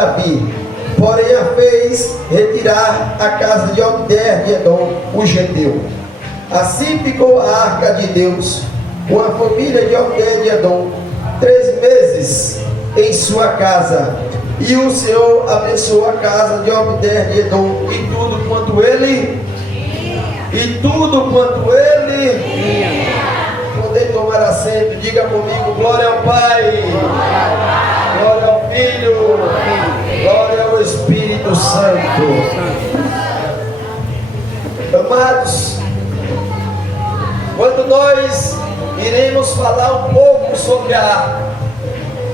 Davi, porém a fez retirar a casa de Obed de Edom, o Geteu. Assim ficou a arca de Deus com a família de Obed de Edom 3 meses em sua casa. E o Senhor abençoou a casa de Obed de Edom e tudo quanto ele poder tomar assento. Diga comigo: glória ao Pai, glória ao Filho, glória ao Espírito Santo. Amados, quando nós iremos falar um pouco sobre a arca,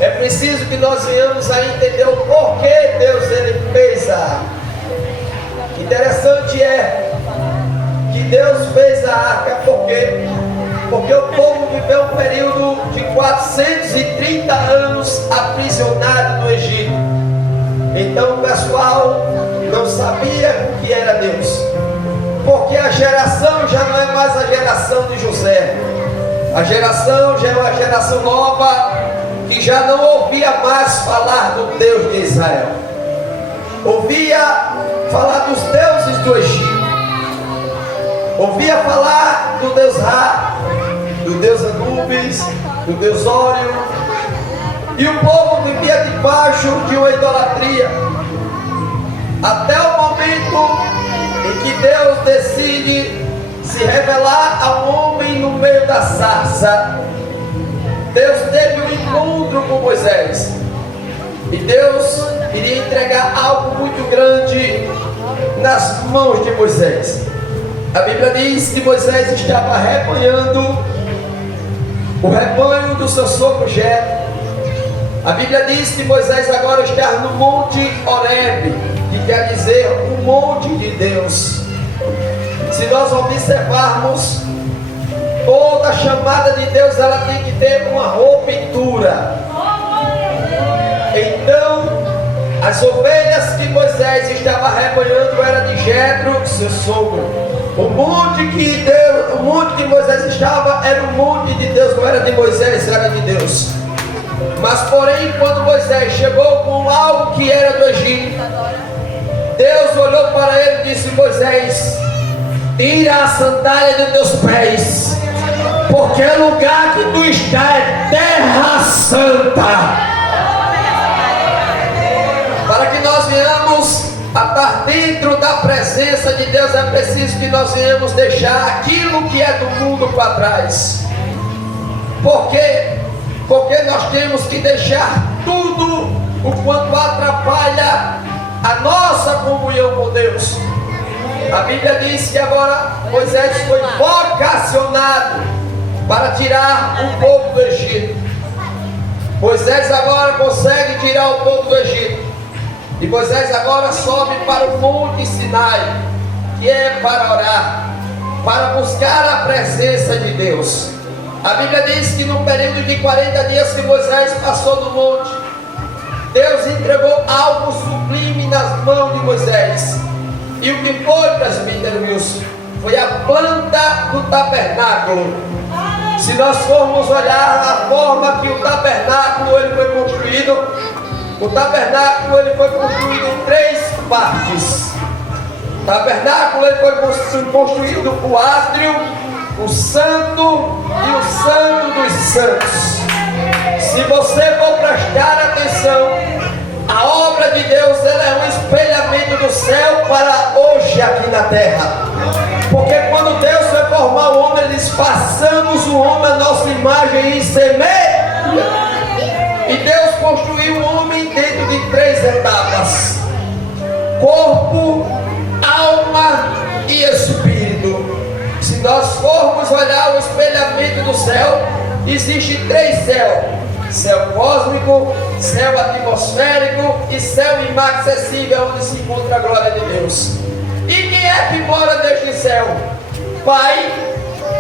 é preciso que nós venhamos a entender o porquê Deus ele fez a arca. Interessante é que Deus fez a arca porque o povo viveu um período de 430 anos aprisionado no Egito. Então o pessoal não sabia o que era Deus, porque a geração já não é mais a geração de José. A geração já é uma geração nova que já não ouvia mais falar do Deus de Israel, ouvia falar dos deuses do Egito, ouvia falar do Deus Ra, do Deus Anubis, do Deus Órion, e o povo vivia debaixo de uma idolatria, até o momento em que Deus decide se revelar ao homem no meio da sarça. Deus teve um encontro com Moisés, e Deus iria entregar algo muito grande nas mãos de Moisés. A Bíblia diz que Moisés estava arrebanhando o rebanho do seu sogro Jetro. A Bíblia diz que Moisés agora está no monte Horebe, que quer dizer o monte de Deus. Se nós observarmos, toda chamada de Deus, ela tem que ter uma ruptura. Então, as ovelhas que Moisés estava arrebanhando era de Jetro, seu sogro. O monte que Moisés estava era o monte de Deus, não era de Moisés, era de Deus. Mas porém, quando Moisés chegou com algo que era do Egito, Deus olhou para ele e disse: Moisés, tira a sandália dos teus pés, porque o lugar que tu está é terra santa. Para que nós venhamos a estar dentro da presença de Deus, é preciso que nós venhamos deixar aquilo que é do mundo para trás. Porque nós temos que deixar tudo o quanto atrapalha a nossa comunhão com Deus. A Bíblia diz que agora Moisés foi vocacionado para tirar o povo do Egito. Moisés agora consegue tirar o povo do Egito. E Moisés agora sobe para o monte Sinai, que é para orar, para buscar a presença de Deus. A Bíblia diz que no período de 40 dias que Moisés passou no monte, Deus entregou algo sublime nas mãos de Moisés. E o que foi, presbítero Wilson? Foi a planta do tabernáculo. Se nós formos olhar a forma que o tabernáculo ele foi construído, o tabernáculo ele foi construído em 3 partes. O tabernáculo ele foi construído o átrio, o santo e o santo dos santos. Se você for prestar atenção, a obra de Deus ela é um espelhamento do céu para hoje aqui na terra. Porque quando Deus foi formar o homem, ele diz: façamos o homem a nossa imagem e semelhança. E Deus construiu o homem dentro de 3 etapas: corpo, alma e espírito. Se nós formos olhar o espelhamento do céu, existe 3 céus: céu cósmico, céu atmosférico e céu inacessível, onde se encontra a glória de Deus. E quem é que mora neste céu? Pai,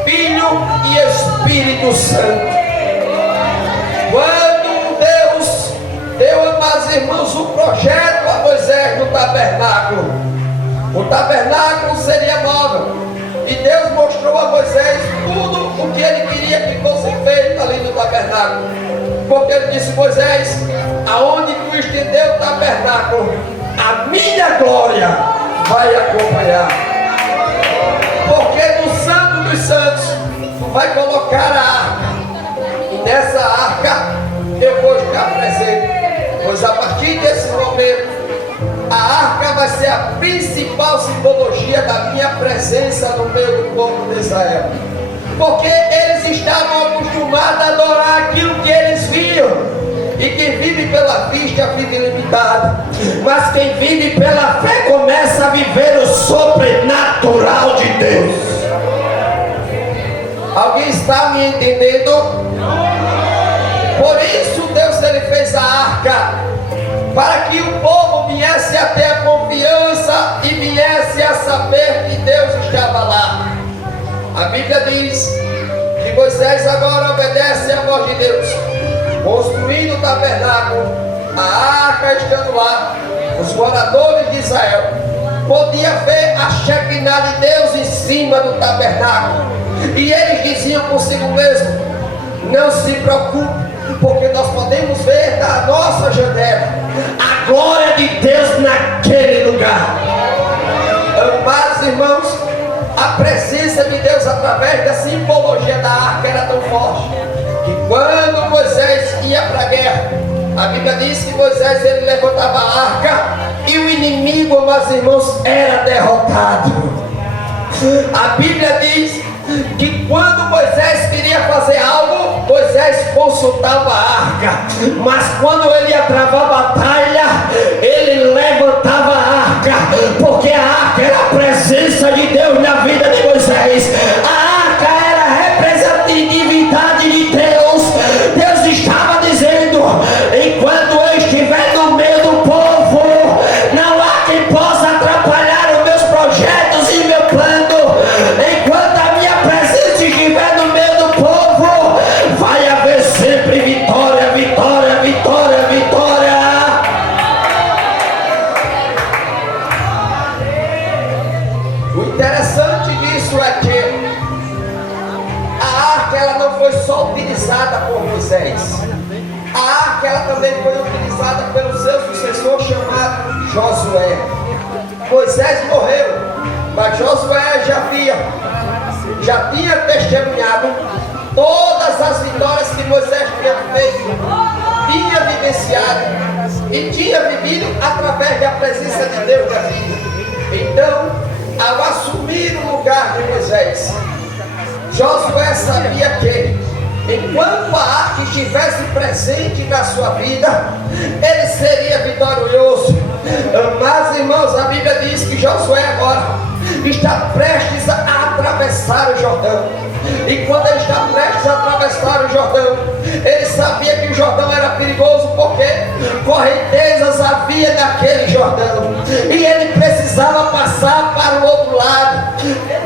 Filho e Espírito Santo. Quando Deus deu, amados irmãos, o projeto a Moisés no tabernáculo, o tabernáculo seria móvel, e Deus mostrou a Moisés tudo o que ele queria que fosse feito ali no tabernáculo. Porque ele disse: Moisés, aonde tu estendeu o tabernáculo, a minha glória vai acompanhar. Porque no Santo dos Santos tu vai colocar a arca, e nessa arca eu vou estar presente. Pois a partir desse momento a arca vai ser a principal simbologia da minha presença no meio do povo de Israel. Porque eles estavam acostumados a adorar aquilo que eles viam. E quem vive pela vista vive limitado. Mas quem vive pela fé começa a viver o sobrenatural de Deus. Alguém está me entendendo? Por isso Deus ele fez a arca, para que o povo viesse a ter a confiança e viesse a saber que Deus estava lá. A Bíblia diz que Moisés agora obedece à voz de Deus, construindo o tabernáculo, a arca estando lá. Os moradores de Israel podiam ver a Shekinah de Deus em cima do tabernáculo, e eles diziam consigo mesmo: não se preocupe, porque nós podemos ver da nossa janela a glória de Deus naquele lugar. Amados irmãos, a presença de Deus através da simbologia da arca era tão forte que quando Moisés ia para a guerra, a Bíblia diz que Moisés ele levantava a arca e o inimigo, amados irmãos, era derrotado. A Bíblia diz que quando Moisés queria fazer algo, Moisés consultava a arca, mas quando ele ia travar a batalha, ele levantava a arca, porque a arca era a presença de Deus na vida de Moisés. A arca era a representatividade de Deus. Deus estava dizendo: enquanto eu estiver no meio do povo, não há quem possa atrapalhar os meus projetos e meu plano. Enquanto a minha presença estiver no meio do povo, vai haver sempre vitória, vitória, vitória, vitória. O interessante disso é que a arca ela não foi só utilizada por Moisés. A arca ela também foi utilizada pelo seu sucessor chamado Josué. Moisés morreu, mas Josué já tinha testemunhado todas as vitórias que Moisés tinha feito, tinha vivenciado e tinha vivido através da presença de Deus na vida. Então, ao assumir o lugar de Moisés, Josué sabia que enquanto a arca estivesse presente na sua vida, ele seria vitorioso. Mas irmãos, a Bíblia diz que Josué agora está prestes a atravessar o Jordão. E quando ele está prestes a atravessar o Jordão, ele sabia que o Jordão era perigoso, porque correntezas havia naquele Jordão, e ele precisava passar para o outro lado,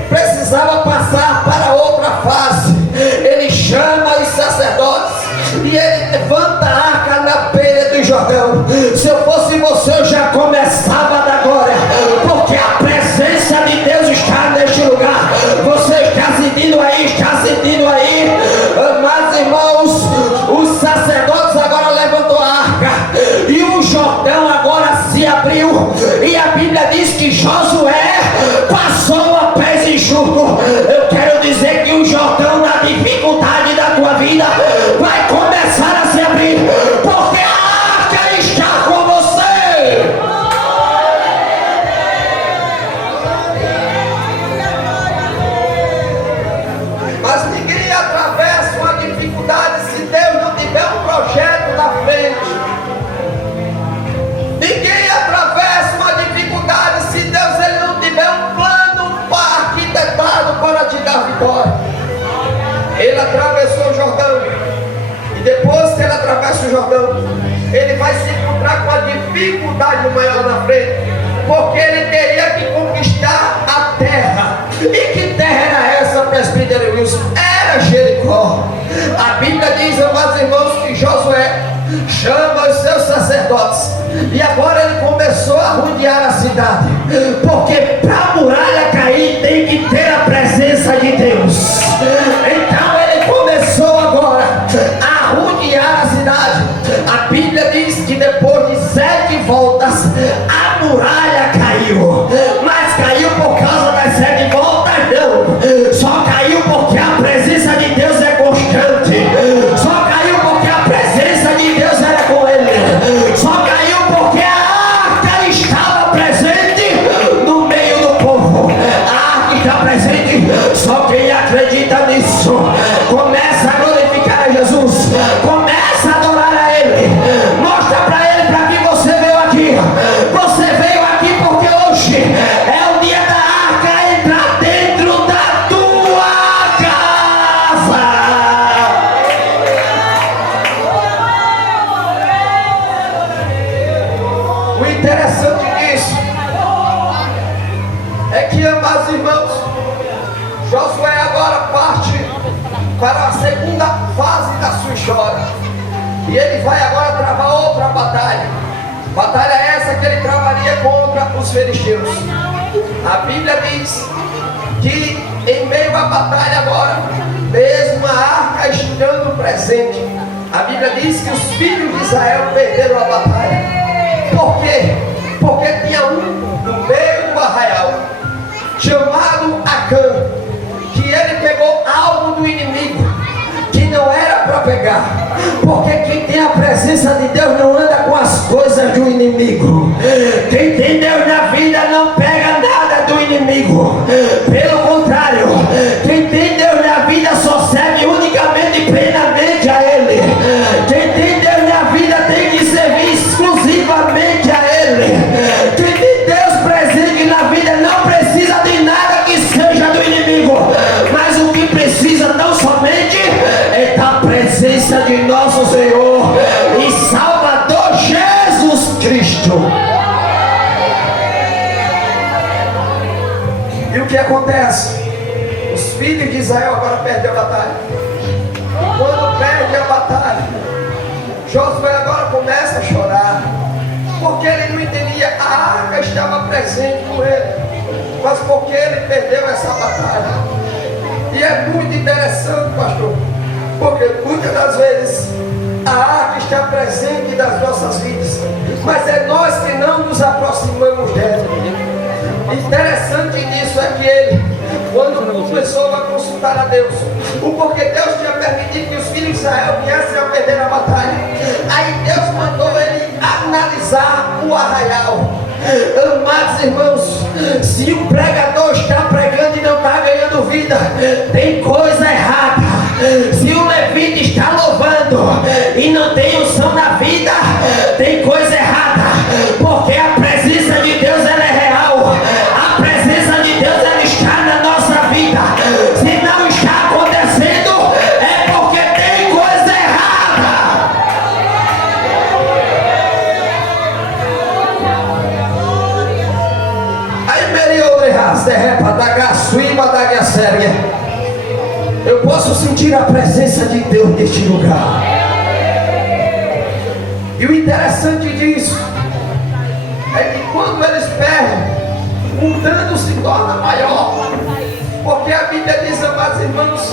precisava passar para a outra face. Ele chama os sacerdotes e ele levanta a arca na beira do Jordão. Se eu fosse você, eu já começava da glória, porque a presença de Deus está neste lugar. Você está sentindo aí? Está sentindo aí? Amados irmãos, os sacerdotes agora levantou a arca e o Jordão agora se abriu, e a Bíblia diz que Josué passou a pés enxutos. Eu quero dizer que o Jordão, na dificuldade da tua vida, vai começar a se abrir, porque a arca está com você. Mas ninguém atravessa uma dificuldade se Deus não tiver um projeto na frente. Ninguém atravessa uma dificuldade se Deus ele não tiver um plano arquitetado para te dar vitória. Ele atravessou o Jordão, e depois que ele atravessa o Jordão, ele vai se encontrar com a dificuldade maior na frente, porque ele teria que conquistar a terra. E que terra era essa, presbítero Wilson? Era Jericó. A Bíblia diz, amados irmãos, que Josué chama os seus sacerdotes, e agora ele começou a rodear a cidade, porque para a muralha cair tem que ter a presença de Deus. Então a muralha caiu, mas caiu por causa das sete voltas não, só caiu porque a presença de Deus é constante, só caiu porque a presença de Deus era com ele, só caiu porque a arca estava presente no meio do povo, a arca está presente, só quem acredita nisso começa a glorificar a Jesus, começa a adorar a ele, mostra para ele para que você veio aqui. Você veio aqui porque hoje é o dia da arca entrar dentro da tua casa. O interessante disso é que, amados irmãos, Josué agora parte para a segunda fase da sua história, e ele vai agora travar outra batalha. Batalha essa que ele travaria contra os filisteus. A Bíblia diz que em meio à batalha agora, mesmo a arca estando presente, a Bíblia diz que os filhos de Israel perderam a batalha. Por quê? Porque tinha um no meio do arraial chamado Acã, que ele pegou algo do inimigo que não era para pegar, porque quem tem a presença de Deus não anda com as coisas do inimigo. Quem tem Deus na vida não pega nada do inimigo, pelo contrário, quem tem Deus na vida só serve unicamente e plenamente a ele. Quem tem Deus na vida tem que servir exclusivamente a ele. Quem tem Deus presente na vida não precisa de nada que seja do inimigo, mas o que precisa tão somente é da presença de nosso Senhor e Salvador Jesus Cristo. E o que acontece? Os filhos de Israel agora perdem a batalha. E quando perde a batalha, Josué agora começa a chorar, porque ele não entendia, a arca estava presente com ele, mas porque ele perdeu essa batalha. E é muito interessante, pastor, porque muitas das vezes a arca está presente nas nossas vidas, mas é nós que não nos aproximamos dela. Interessante nisso é que ele, quando começou a consultar a Deus, o porquê Deus tinha permitido que os filhos de Israel viessem a perder a batalha, aí Deus mandou ele analisar o arraial. Amados irmãos, se o pregador está pregando e não está ganhando vida, tem coisa errada. Se o levita está louvando e não tem unção na vida, tem coisa errada, porque a presença de Deus ela é real, a presença de Deus ela está na nossa vida. Se não está acontecendo, é porque tem coisa errada. Aí eu posso sentir a presença de Deus neste lugar. E o interessante disso é que quando eles perdem, o dano se torna maior, porque a Bíblia diz, amados irmãos,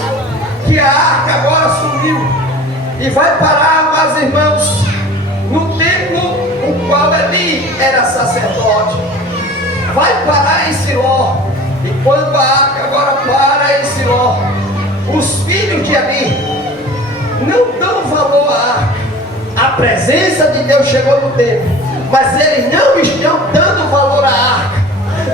que a arca agora sumiu e vai parar, amados irmãos, no templo o qual Eli era sacerdote. Vai parar em Siló. E quando a arca agora para em Siló, os filhos de Eli não dão valor à arca. A presença de Deus chegou no templo, mas eles não estão dando valor à arca.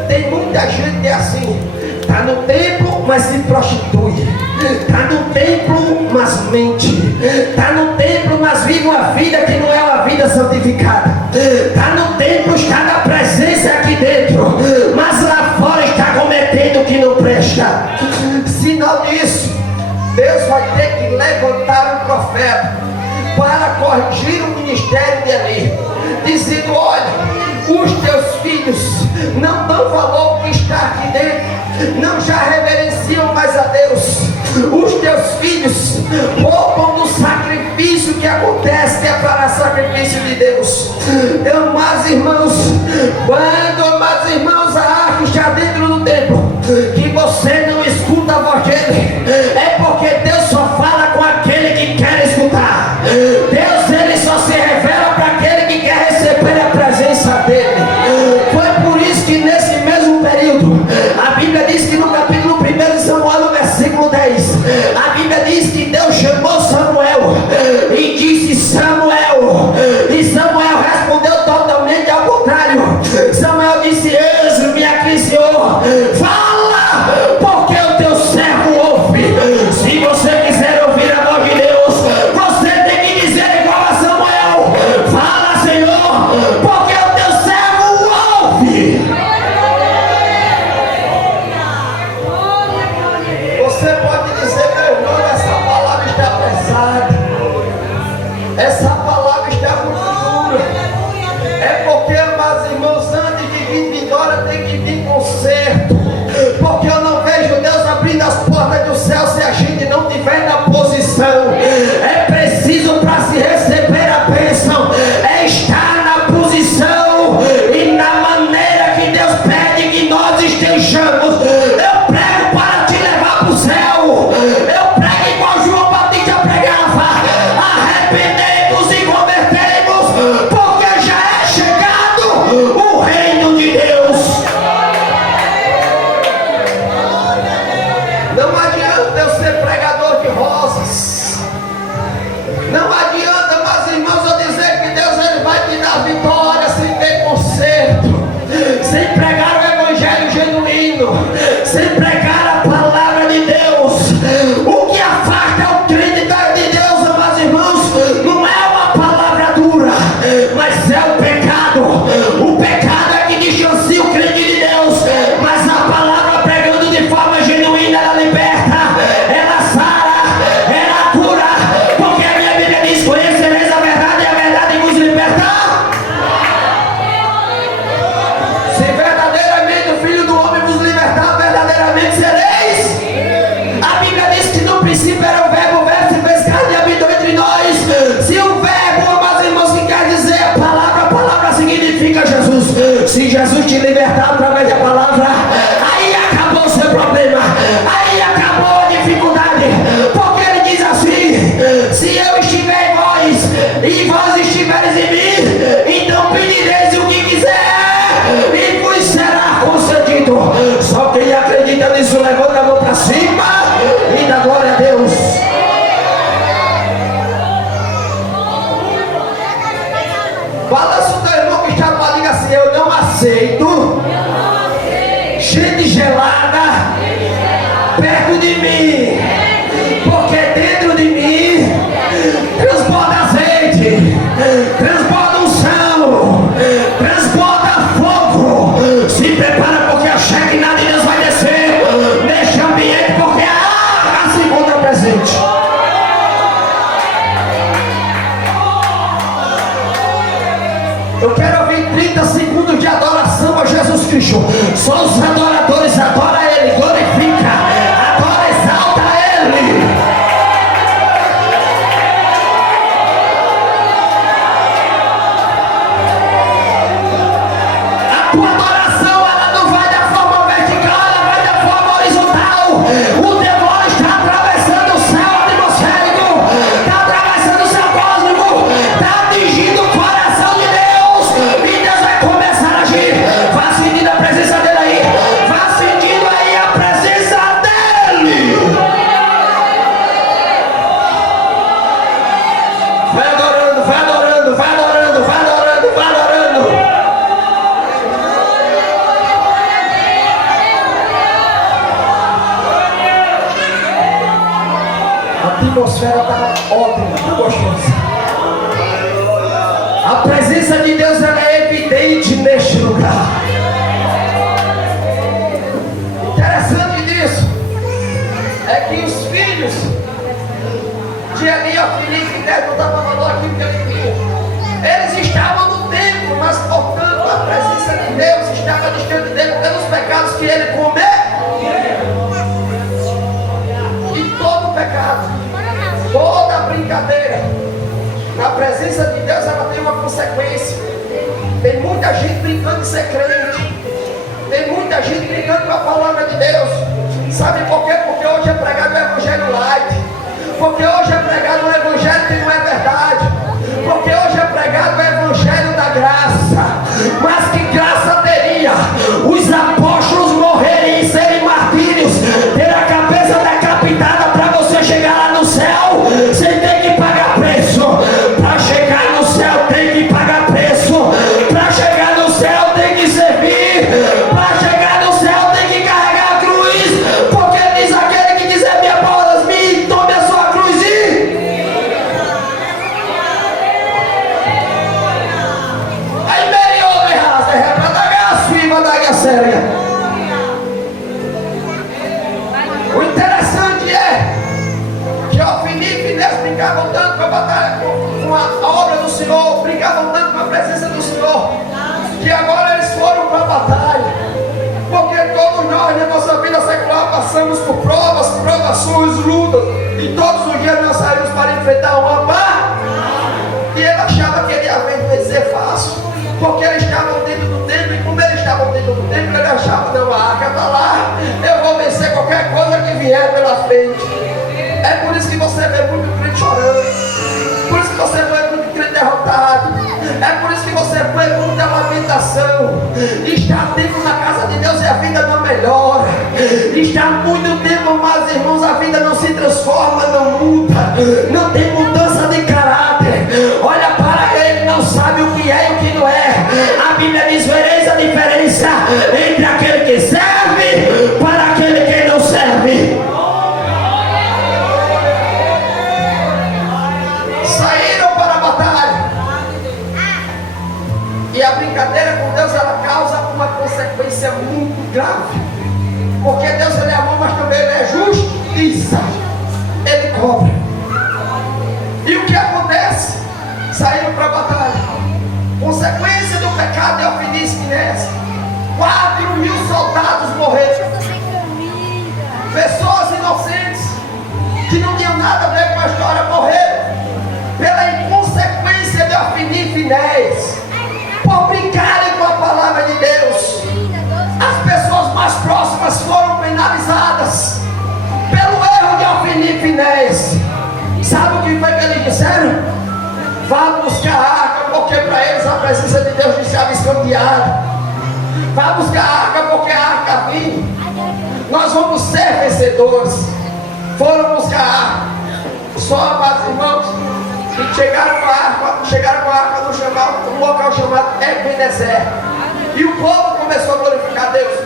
Tem muita gente que é assim, está no templo, mas se prostitui, está no templo, mas mente, está no templo, mas vive uma vida que não é uma vida santificada, está no templo, está na presença aqui dentro, mas lá fora está cometendo o que não presta. Sinal disso, Deus vai ter que levantar um profeta para corrigir o ministério de Eli, dizendo: olha, os teus filhos não dão valor ao que está aqui dentro, não já reverenciam mais a Deus. Os teus filhos poupam do sacrifício que acontece, que é para sacrifício de Deus. Amados irmãos, quando, amados irmãos, a arca está dentro do templo, que você não escuta a voz dele, é porque Deus só fala com aquele que quer escutar. Deus, ele só se revela para aquele que quer receber a presença dele. Samuel disse: eis-me aqui, Senhor, fala, porque o teu servo ouve. Se você quiser ouvir a voz de Deus, você tem que dizer igual a Samuel: fala, Senhor, porque o teu servo ouve. Você pode dizer: meu irmão, essa palavra está pesada, essa palavra está muito dura. É porque, amados irmãos, antes de vir vitória tem que vir conserto. Porque eu não vejo Deus abrindo as portas do céu se a gente não tiver na posição. É preciso, para se receber a bênção, é estar na posição e na maneira que Deus pede que nós estejamos. Eu prego para te levar para o céu. Eu prego igual João Batista pregava: arrependemos e convertemos, porque já é chegado o reino de Deus. Não adianta eu ser pregador de rosas. Não adianta, meus irmãos, eu dizer que Deus ele vai te dar vitória sem ter conserto, sem pregar o evangelho genuíno, sem pregar a palavra de Deus. O que afasta o crente de Deus, meus irmãos, não é uma palavra dura, mas é o pecado. O pecado é que distancia o crente de Deus, mas a palavra pregando de forma genuína, ela liberta, ela sara, ela cura, porque a minha Bíblia diz: conhecereis a verdade e a verdade vos libertar. Se verdadeiramente o Filho do Homem vos libertar, verdadeiramente sereis. A Bíblia diz que no princípio era o verbo se fez carne e habitou entre nós. Se o verbo, meus irmãos, que quer dizer a palavra significa Jesus. Se Jesus te libertar através da palavra, aí acabou o seu problema, aí acabou a dificuldade, porque ele diz assim: se eu estiver em vós e vós estiveres em mim, então pedireis o que quiser e vos será concedido. Só quem acredita nisso levanta a mão para cima e dá glória a Deus. Balança o teu irmão que está no lado, diga assim: eu não aceito gente gelada perto de mim, porque dentro de mim transborda azeite, transborda unção, transborda fogo. Se prepara, porque a Shekinah de Deus vai descer neste ambiente, porque a segunda presente. Eu quero ouvir 30 segundos de adoração a Jesus Cristo. Só os adoradores adoram Ele, glorifica, adora, exalta Ele. A tua adoração, ela não vai da forma vertical, ela vai da forma horizontal. O teu glória está atravessando o céu atmosférico, está atravessando o céu cósmico, está atingindo o coração de Deus. E Deus vai começar a agir. Vá sentindo a presença dele aí. Vá sentindo aí a presença dele. Vai adorando, vai adorando, vai adorando, vai adorando, vai adorando. A atmosfera está ótima, está gostosa. A presença de Deus ela é evidente neste lugar. Interessante disso é que os filhos de Eli, Ofni, que Deus estava falando aquilo que ele viu, eles estavam no templo, mas portanto a presença de Deus estava distante dele pelos pecados que ele comeu. E todo pecado, toda brincadeira, na presença de Deus ela tem uma consequência. Tem muita gente brincando de ser crente, tem muita gente brincando com a palavra de Deus. Sabe por quê? Porque hoje é pregado o evangelho light, porque hoje é pregado o evangelho que não é verdade, porque hoje é pregado o evangelho da graça. Mas que graça teria os apóstolos morrerem e serem martírios, ter a cabeça decapitada para você chegar lá no céu sem ter que pagar preço. Para chegar no céu tem que pagar preço. Para chegar no céu tem que passamos por provas, provações, lutas, e todos os dias nós saímos para enfrentar uma barra. E ele achava que ele ia vencer fácil, porque eles estavam dentro do templo, e como eles estavam dentro do templo, ele achava, não, a arca está lá, eu vou vencer qualquer coisa que vier pela frente. É por isso que você vê muito crente chorando, por isso que você vê muito crente derrotado, é por isso que você vê muita lamentação. Está tempo na casa de Deus e a vida não melhora. Está muito tempo, amados irmãos, a vida não se transforma, não muda, não tem mudança de caráter. Olha para ele, não sabe o que é e o que não é. A Bíblia diz: vereis a diferença entre aquele que serve para aquele que não serve. Saíram para a batalha, e a brincadeira com Deus, ela causa uma consequência muito grave, porque Deus, ele é amor, mas também ele é justiça, ele cobra. E o que acontece? Saíram para a batalha, consequência do pecado de Ofni e Finéias, 4.000 soldados morreram, pessoas inocentes que não tinham nada a ver com a história morreram pela inconsequência de Ofni e Finéias, por brincarem com a palavra de Deus. As pessoas mais próximas foram penalizadas pelo erro de Ofni e Finéias. Sabe o que foi que eles disseram? Vá buscar a arca, porque para eles a presença de Deus estava escanteada. Vá buscar a arca, porque a arca vinha. Nós vamos ser vencedores. Foram buscar a arca. Só, amados irmãos, que chegaram com a arca no local chamado Ebenezer. E o povo começou a glorificar Deus,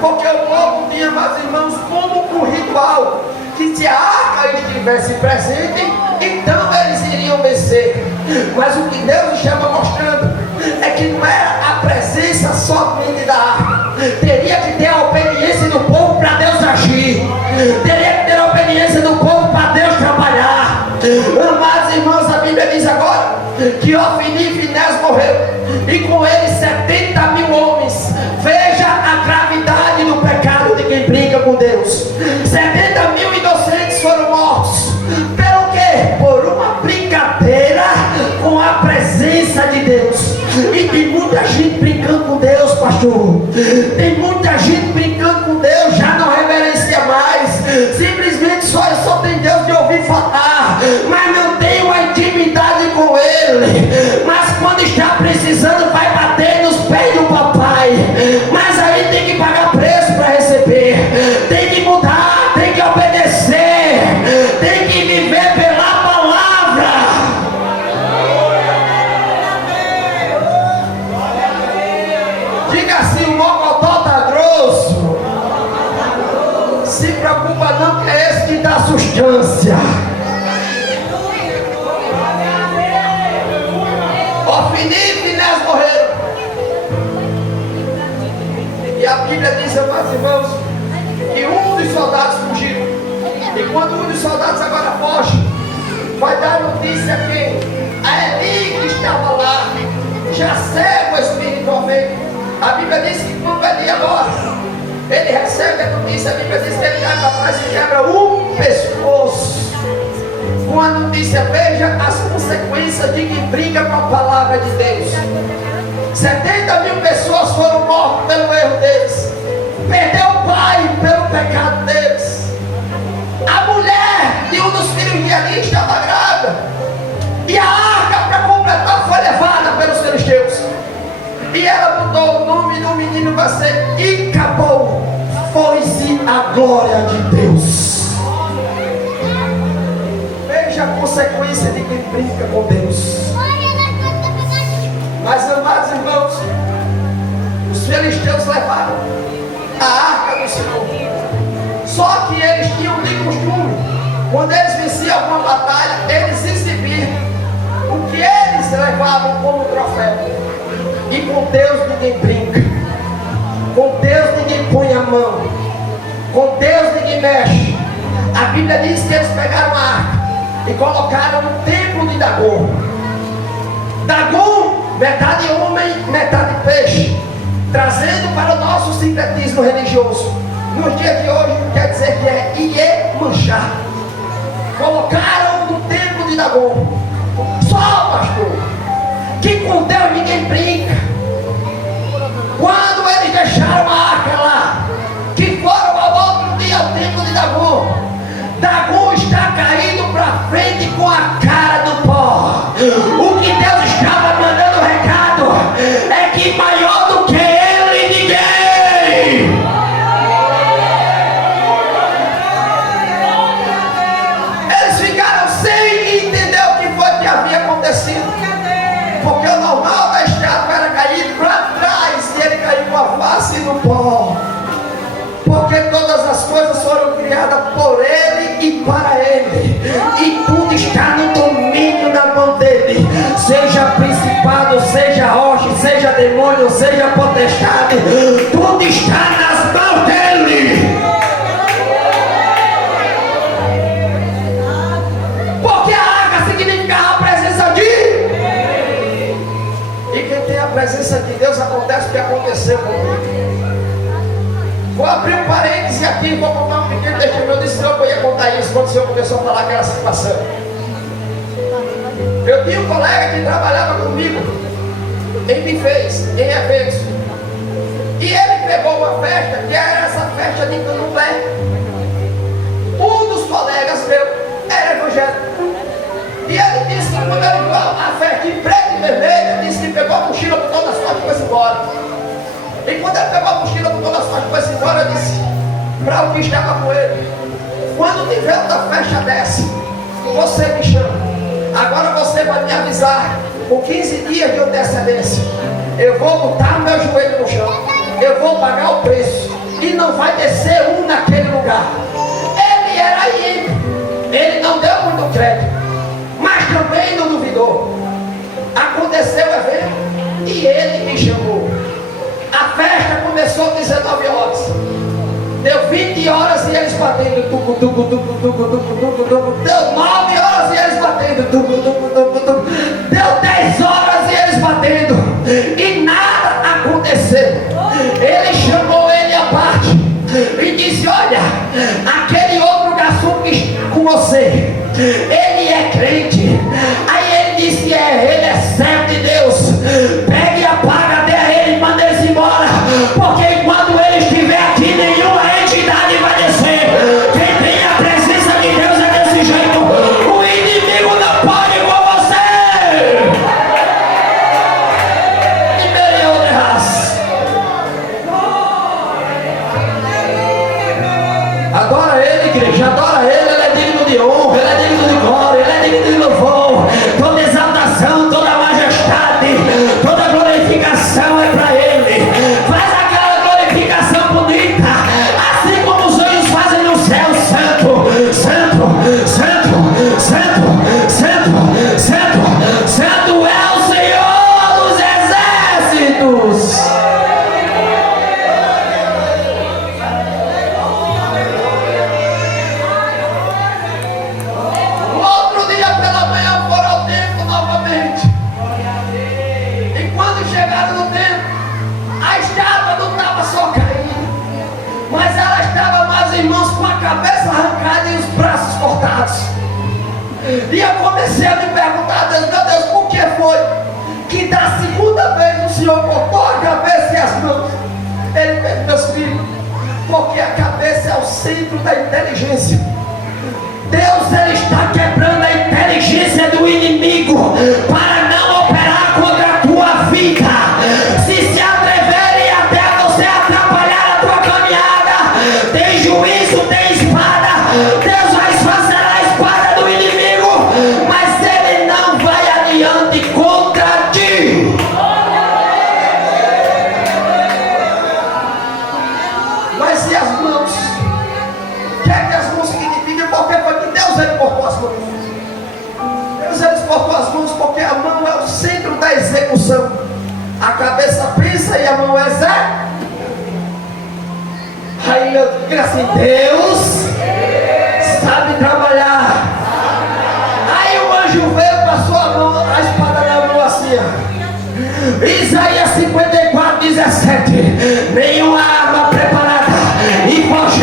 porque o povo tinha, amados irmãos, como um ritual, que se a arca estivesse presente, então eles iriam vencer. Mas o que Deus estava mostrando é que não era a presença somente da arca, teria que ter a obediência do povo para Deus agir, teria que ter a obediência do povo para Deus trabalhar. Amados irmãos, a Bíblia diz agora que Ofni e Finéias morreram, e com eles 70.000 homens. Veja a gravidade do pecado de quem brinca com Deus. 70.000 inocentes foram mortos. Pelo quê? Por uma brincadeira com a presença de Deus. E tem muita gente brincando com Deus, pastor. Tem muita gente brincando com Deus, já não reverencia mais. Simplesmente só tem Deus de ouvir falar, mas não tem uma intimidade com Ele. Mas quando está precisando, vai bater nos pés do papai. Mas aí tem que pagar preço para receber. Tem que mudar, tem que obedecer, tem que viver pela palavra. Diga assim: o mocotó tá grosso. Se preocupa não, que é esse que dá substância. Ofni e Finéias morreram. E a Bíblia diz, amados irmãos, que um dos soldados fugiu. E quando um dos soldados agora foge, vai dar notícia a quem? A Eli, que estava lá, já cego espiritualmente. A Bíblia diz que quando Eli agora, ele recebe a notícia, a Bíblia diz que ele vai para trás e quebra o pescoço. Com a notícia, veja as consequências de quem briga com a palavra de Deus. 70.000 pessoas foram mortas pelo erro deles. Perdeu o pai pelo pecado deles. A mulher de um dos filhos de Eli estava grávida. E a arca, para completar, foi levada pelos filisteus. E ela mudou o nome do menino para ser Icabod. Foi-se a glória de Deus. Veja a consequência de quem brinca com Deus. Mas, amados irmãos, os filisteus levaram a arca do Senhor. Só que eles tinham de costume, quando eles venciam alguma batalha, eles exibiam o que eles levavam como troféu. E com Deus ninguém brinca, com Deus ninguém põe a mão, com Deus ninguém mexe. A Bíblia diz que eles pegaram a arca e colocaram no templo de Dagon. Dagon, metade homem, metade peixe, trazendo para o nosso sincretismo religioso. nos dias de hoje quer dizer que é Iemanjá. Colocaram no templo de Dagon. Só, pastor, que com Deus ninguém brinca. Quando eles deixaram a arca lá, que foram ao outro dia ao templo de Dagon, Dagon está caído para frente com a cara do pó. O que Deus estava mandando recado é que maior do que ele ninguém. Eles ficaram sem entender o que foi que havia acontecido, porque o normal da estátua era cair para trás e ele caiu com a face no pó, porque todas as coisas foram criadas por ele e para ele, e tudo está no domínio da mão dele, seja principado, seja hoste, seja demônio, seja potestade, tudo está nas mãos dele. Porque a arca significava a presença de, e quem tem a presença de Deus acontece o que aconteceu comigo. Vou abrir um parêntese aqui, vou contar um pequeno testemunho. Eu disse que eu ia contar isso quando o Senhor começou a falar aquela situação. Eu tinha um colega que trabalhava comigo em bifes, em eventos, e ele pegou uma festa que era essa festa de Candomblé. Um dos colegas meu era evangélico, e ele disse que quando ele viu a festa em preto e vermelho, ele disse que pegou a mochila por todas as costas e foi embora. E quando ele pegou a mochila por todas as costas e foi embora, eu disse para o que estava com ele: quando tiver outra festa dessa, você me chama. Agora você vai me avisar com 15 dias de antecedência. Eu vou botar meu joelho no chão, eu vou pagar o preço, e não vai descer um naquele lugar. Ele era ímpio, ele não deu muito crédito, mas também não duvidou. Aconteceu o evento e ele me chamou. A festa começou às 19 horas. Deu 20 horas e eles batendo. Deu 9 horas e eles batendo. Deu 10 horas e eles batendo. E nada aconteceu. Ele chamou ele à parte e disse: olha, aquele outro garçom que está com você, ele é crente. Aí ele disse: ele é servo de Deus. Pegue a paga, dê a ele, manda ele embora, porque enquanto ele estiver aqui, nenhuma entidade vai descer. Quem tem a presença de Deus é desse jeito. O inimigo não pode com você. Adora ele, igreja, adora ele. Ele é digno de honra, ele é digno de glória, ele é digno de louvor. Toda exaltação, toda majestade, toda glorificação é para ele. Faz aquela glorificação bonita, assim como os anjos fazem no céu. Santo, santo, santo, santo, santo, santo, santo é o Senhor dos exércitos. Outro dia pela manhã foram ao templo novamente. E quando chegaram no templo, a estátua não estava só caindo, mas ela estava, meus irmãos, com a cabeça arrancada e os braços cortados. E eu comecei a me perguntar a Deus: meu Deus, por que foi que da segunda vez o Senhor cortou a cabeça e as mãos? Ele fez: meus filhos, porque a cabeça é o centro da inteligência. Deus, ele está quebrando a inteligência do inimigo para não operar contra a tua vida. Se atreverem até você atrapalhar a tua caminhada, tem juízo, tem espada. Deus vai esfacelar a espada do inimigo, mas ele não vai adiante contra ti. Mas e as mãos? O que é que as mãos significam? Porque foi que Deus ele cortou as mãos. Deus ele cortou as mãos porque a mão é o centro da execução. A cabeça pensa e a mão executa. Aí eu digo assim: Deus sabe trabalhar. Aí o anjo veio, passou a mão, a espada na mão assim, ó. Isaías 54:17. Nenhuma arma preparada e forjada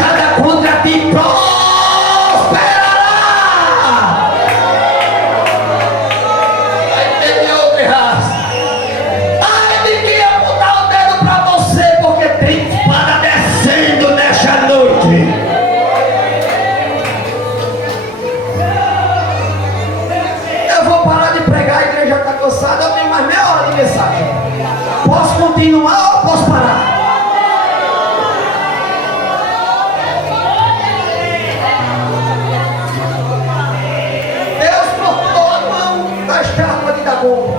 prosperar. Deus cortou a mão da estátua de Dagon.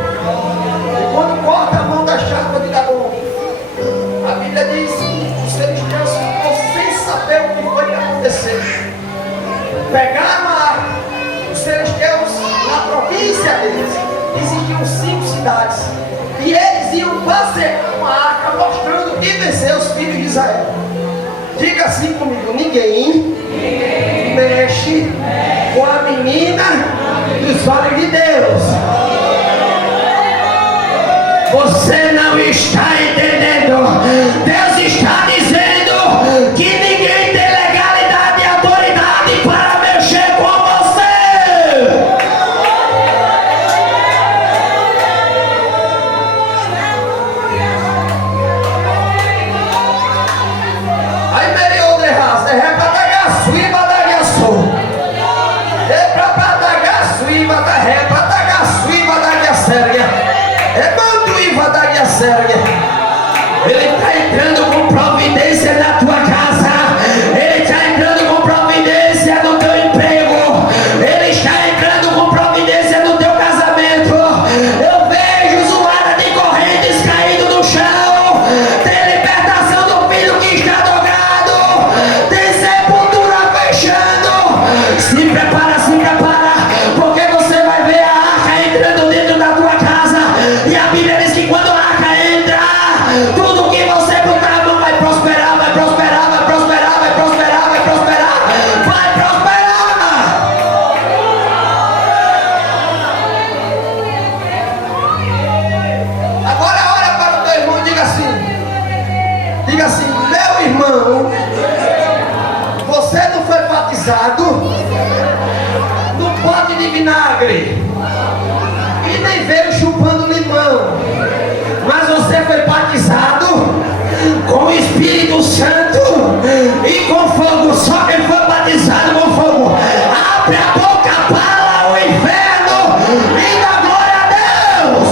E quando corta a mão da estátua de Dagon, a Bíblia diz que os filisteus ficam sem saber o que foi que aconteceu. Pegaram a arca. Os filisteus, na província deles, existiam 5 cidades. E eles iam passear com a arca, mostrando que venceu os filhos de Israel. Diga assim comigo: ninguém mexe com a menina dos olhos de Deus. Você não está entendendo. Deus está dizendo que ninguém tem legalidade e autoridade para mexer com você. Aí Meriou de raça, é para dar suíba da gaçu. É para dar suíba da ré, para dar suíba da gaçérgia. É manduíva da gaçérgia. Ele está entrando com providência na tua casa. Ele está entrando com providência no teu emprego. Ele está entrando com providência no teu casamento. Eu vejo zoada de correntes caindo no chão. Tem libertação do filho que está drogado. Tem sepultura fechando. Se prepara, porque você vai ver a arca entrando dentro da tua casa. E a Bíblia diz que quando a arca entra, tudo que você botar a mão vai prosperar, vai prosperar, vai prosperar, vai prosperar, vai prosperar, vai prosperar. Agora olha para o teu irmão e diga assim: meu irmão, você não foi batizado no pote de vinagre e nem veio chupando limão, Mas você foi batizado com o Espírito Santo e com fogo. Só quem foi batizado com fogo abre a boca para o inferno e dá glória a Deus.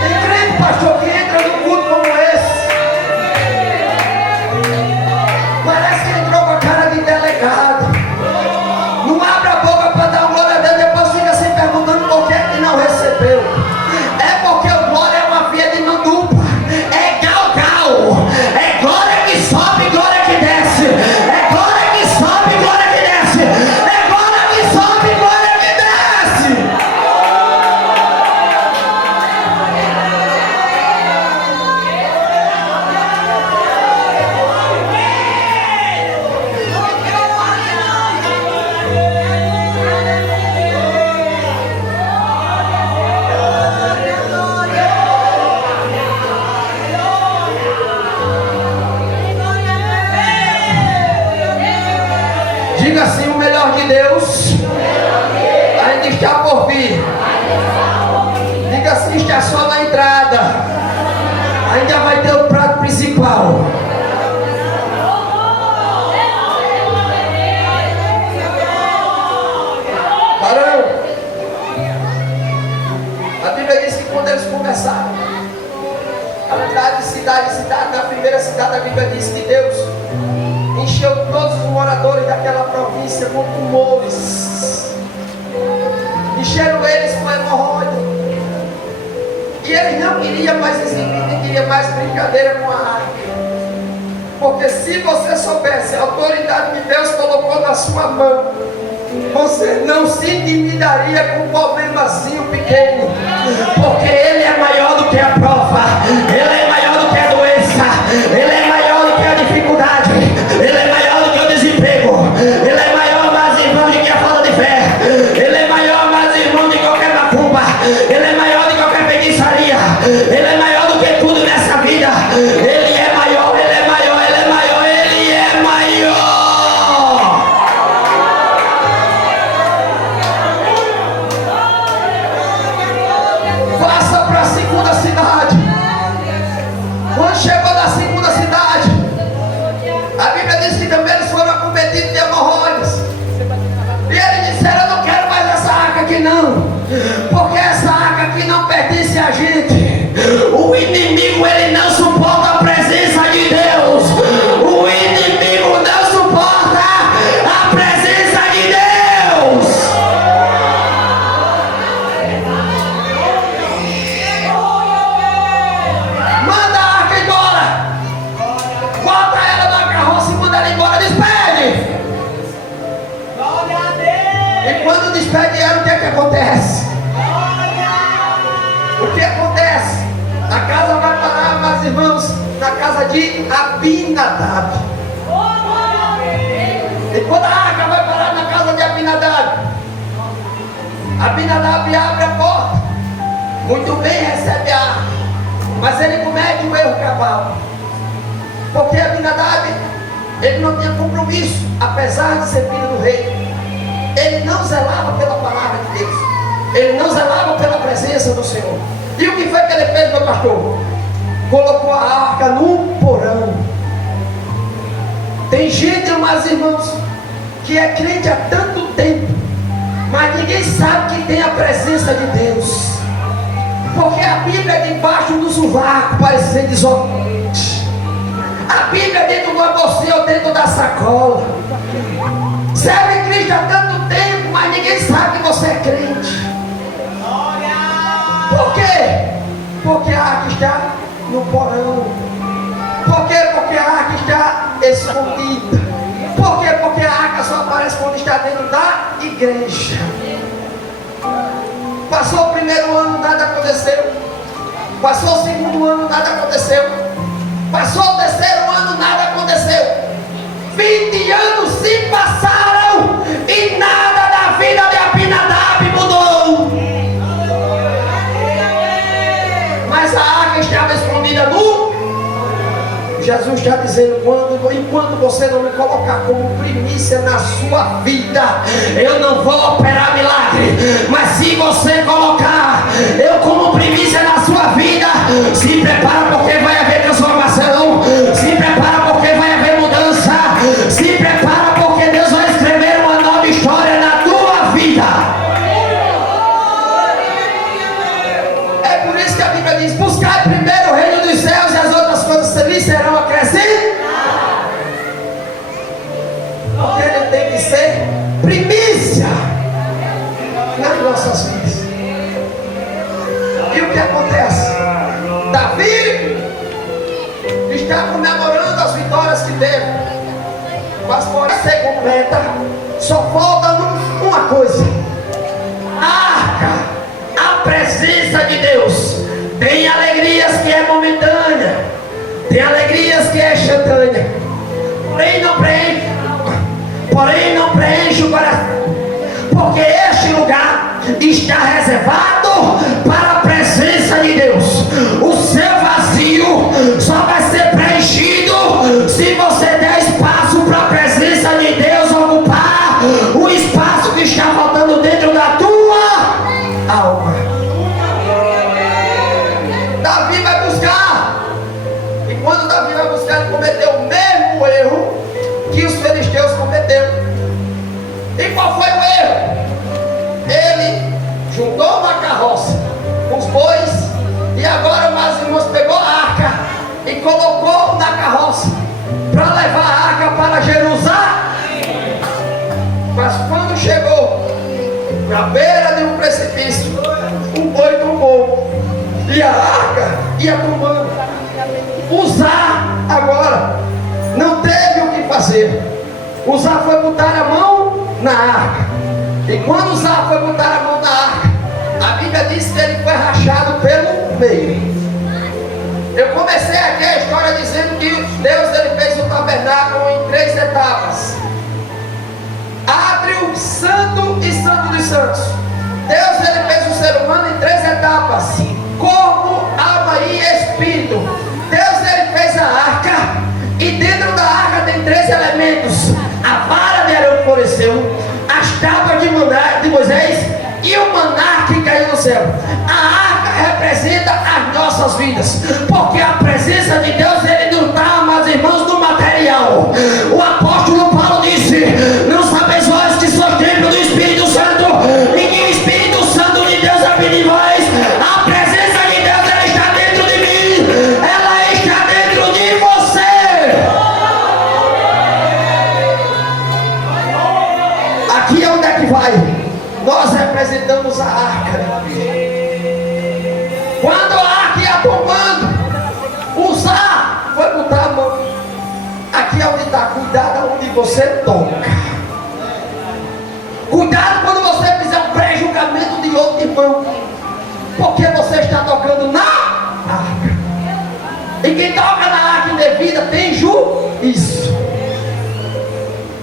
Tem crente, pastor, que entra num culto como esse, parece que entrou com a cara de delegado. Não abre a boca para dar glória a Deus, depois fica se perguntando por que é que não recebeu. É porque o glória é uma via de mão dupla. É gal-gal. É glória que sobe, glória que desce. É glória que sobe, glória que desce. É glória que sobe, glória que desce. Diga assim: o melhor de Deus ainda está por vir. Diga assim: está só na entrada. Ainda vai ter o prato principal. Barão, a Bíblia diz que quando eles começaram a mudar de cidade em cidade, na primeira cidade a Bíblia diz que Deus encheu todos os moradores daquela província com tumores. Encheram eles com hemorroida. E eles não queriam mais exibir, nem queriam mais brincadeira com a arca. Porque se você soubesse a autoridade que Deus colocou na sua mão, você não se intimidaria com um problemazinho pequeno. Porque Ele é maior do que a prova. Ele é maior do que a doença. Ele é maior do que a dificuldade. Ele é maior do que o desemprego. Ele é maior, mais irmão, do que a falta de fé. Ele é maior, mais irmão, de qualquer macumba. Ele é maior de qualquer feitiçaria. Ele é maior do que tudo nessa vida. Ele é maior, Ele é maior, Ele é maior, Ele é maior. Faça para a segunda cidade. não, porque essa arca aqui não pertence a gente. O inimigo, ele não suporta a presença de Deus. O inimigo não suporta a presença de Deus. Manda a arca embora. Bota ela na carroça e manda ela embora. Despede. E quando despede ela, o que é que acontece? O que acontece? A casa vai parar, meus irmãos, na casa de Abinadab. E quando a arca vai parar na casa de Abinadab, Abinadab abre a porta, muito bem recebe a arca, mas ele comete um erro cabal, porque Abinadab, ele não tinha compromisso, apesar de ser filho do rei. Ele não zelava pela palavra de Deus, ele não zelava pela presença do Senhor. E o que foi que ele fez, meu pastor? Colocou a arca num porão. Tem gente, meus irmãos, que é crente há tanto tempo, mas ninguém sabe que tem a presença de Deus, porque a Bíblia é debaixo do sovaco, parece ser desobediente. A Bíblia é dentro da bolsinha ou dentro da sacola. Serve Cristo há tanto tempo, mas ninguém sabe que você é crente. Por quê? Porque a arca está no porão. Por quê? Porque a arca está escondida. Por quê? Porque a arca só aparece quando está dentro da igreja. Passou o primeiro ano, nada aconteceu. Passou o segundo ano, nada aconteceu. Passou o terceiro ano, nada aconteceu. 20 anos se passaram e nada da vida de Abinadab mudou. Mas a arca estava escondida no... Jesus está dizendo, enquanto você não me colocar como primícia na sua vida, eu não vou operar milagre. Mas se você colocar eu como primícia na sua vida, se prepara, porque vai haver transformação. Se prepara, porque vai haver mudança. Se prepara, porque Deus vai escrever uma nova história na tua vida. É por isso que a Bíblia diz, buscai primeiro o reino dos céus e as outras coisas lhe serão acrescentadas. Porque ele tem que ser primícia nas nossas vidas. E o que acontece? Davi está comemorando as vitórias que teve, mas por ser completa, só falta uma coisa: a arca, a presença de Deus. Tem alegrias que é momentânea, tem alegrias que é instantânea, porém não preenche o coração, porque este lugar está reservado para a presença de Deus. O seu vazio só vai ser preenchido se você der espaço para a presença de Deus ocupar o espaço que está faltando dentro da tua alma. Davi vai buscar, e quando Davi vai buscar, ele cometeu o mesmo erro que os filisteus cometeram. E qual foi o erro? Ele juntou uma carroça com os bois, e agora meus irmãos pegou a arca e colocou na carroça para levar a arca para Jerusalém. Mas quando chegou na beira de um precipício, um boi tombou e a arca ia tombando. Uzá agora não teve o que fazer. Uzá foi botar a mão na arca, e quando Uzá foi botar a mão na arca, a Bíblia diz que ele foi rachado pelo meio. Eu comecei aqui a história dizendo que Deus ele fez o tabernáculo em 3 etapas: átrio, santo e santo dos santos. Deus ele fez o ser humano em 3 etapas: corpo, alma e espírito. Deus ele fez a arca, e dentro da arca tem 3 elementos: a vara de Arão que floresceu, as tábuas de Moisés e o maná que caiu do céu. A arca representa as nossas vidas, porque a presença de Deus ele não está, meus irmãos, no material. O apóstolo Paulo disse: não sabeis vós que sois templo do Espírito Santo, e que o Espírito arca. Quando a arca ia tombando, usar foi botar a mão. Aqui é onde está, cuidado onde você toca. Cuidado quando você fizer um pré-julgamento de outro irmão, porque você está tocando na arca. E quem toca na arca indevida tem juízo.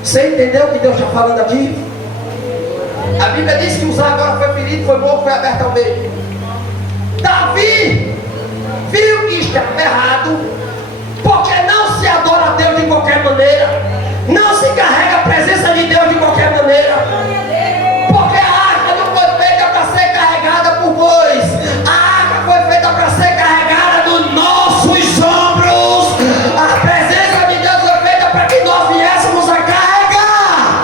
Você entendeu o que Deus está falando aqui? A Bíblia diz que Uzá agora foi ferido, foi morto, foi aberto ao meio. Davi viu que estava errado, porque não se adora a Deus de qualquer maneira, não se carrega a presença de Deus de qualquer maneira, porque a arca não foi feita para ser carregada por bois, a arca foi feita para ser carregada nos nossos ombros. A presença de Deus foi feita para que nós viéssemos a carregar.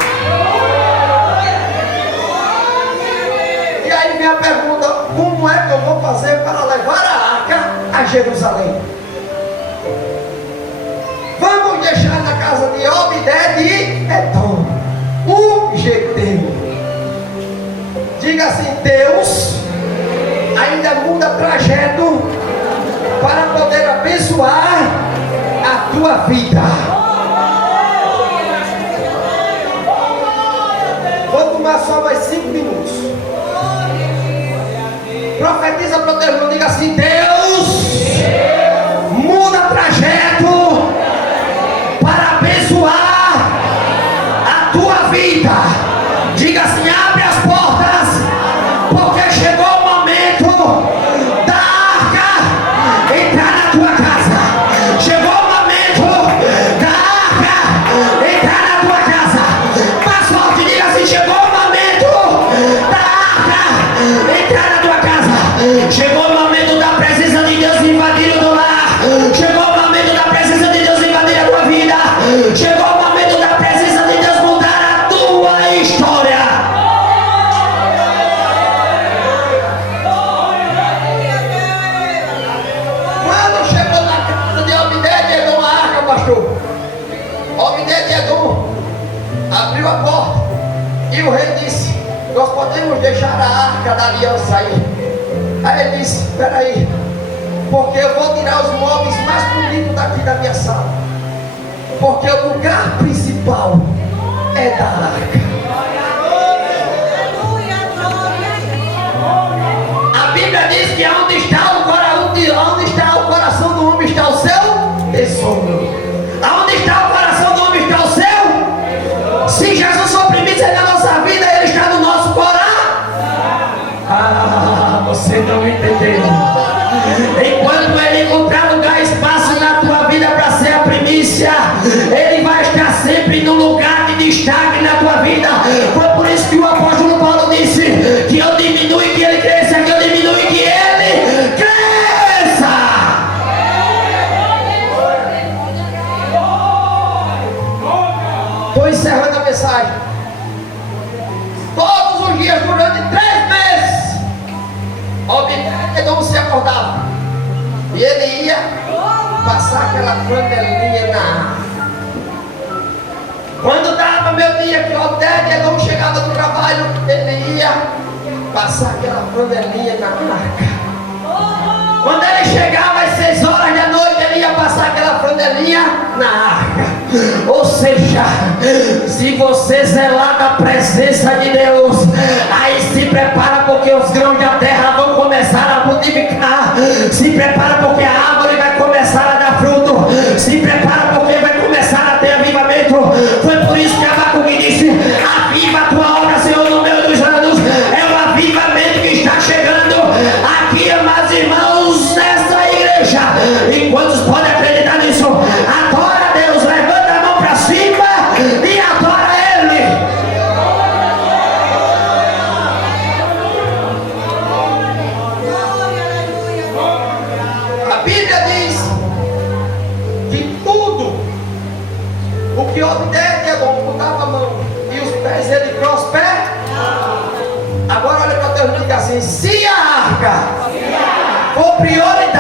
E aí vem a pergunta: como é que eu vou fazer para levar a arca a Jerusalém? Vamos deixar na casa de Obed-Edom, o Geteu. Diga assim: Deus ainda muda trajeto para poder abençoar a tua vida. Vou tomar só mais 5 minutos. Profetiza para o teu irmão, diga assim: Deus muda trajeto para abençoar a tua vida. Diga assim: abre as portas, porque chegou o momento da arca entrar na tua casa. Chegou o momento da arca entrar na tua casa. Mais forte, diga assim: chegou o momento da arca entrar na tua casa. Chegou o momento da presença de Deus invadir o teu lar. Chegou o momento da presença de Deus invadir a tua vida. Chegou o momento da presença de Deus mudar a tua história. Quando chegou na casa de Obed-Edom a arca, pastor, Obed-Edom abriu a porta e o rei disse: nós podemos deixar a arca da aliança aí. Aí ele disse: espera aí, porque eu vou tirar os móveis mais bonitos daqui da minha sala, porque o lugar principal é da arca. A Bíblia diz que onde está o coração do homem está o seu tesouro. Aonde está o coração do homem está o seu. Se Jesus for primícia na nossa vida, ele está no nosso coração. Ah, você não entendeu. Enquanto ele encontrar lugar, espaço na tua vida para ser a primícia, ele vai estar sempre no lugar de destaque na tua vida. Foi por isso que o apóstolo Paulo disse que eu diminui e que ele cresça, que eu diminui e que ele cresça. Estou encerrando a mensagem. Todos os dias, durante 3 meses, Obed-Edom se acordava e ele ia passar aquela flanelinha na arca. Quando dava meu dia que Obed-Edom chegava do trabalho, ele ia passar aquela flanelinha na arca. Quando ele chegava às 6 horas da noite, ele ia passar aquela flanelinha na arca. Ou seja, se você zelar da presença de Deus, aí se prepara, porque os grãos da terra vão começar a frutificar. Se prepara, porque a árvore vai começar a dar fruto. Se prepara, porque vai começar a ter avivamento. Foi por isso que Abacuque disse: aviva a tua obra, Senhor, no meio dos anos. É o avivamento que está chegando aqui, amados irmãos, nessa igreja. E quantos podem acreditar nisso? Adora a Deus, levanta a mão para cima e adora Ele. A Bíblia diz que tudo o que Obed-Edom botava a mão e os pés ele prospera. Agora olha para Deus e diga assim: se a arca for prioridade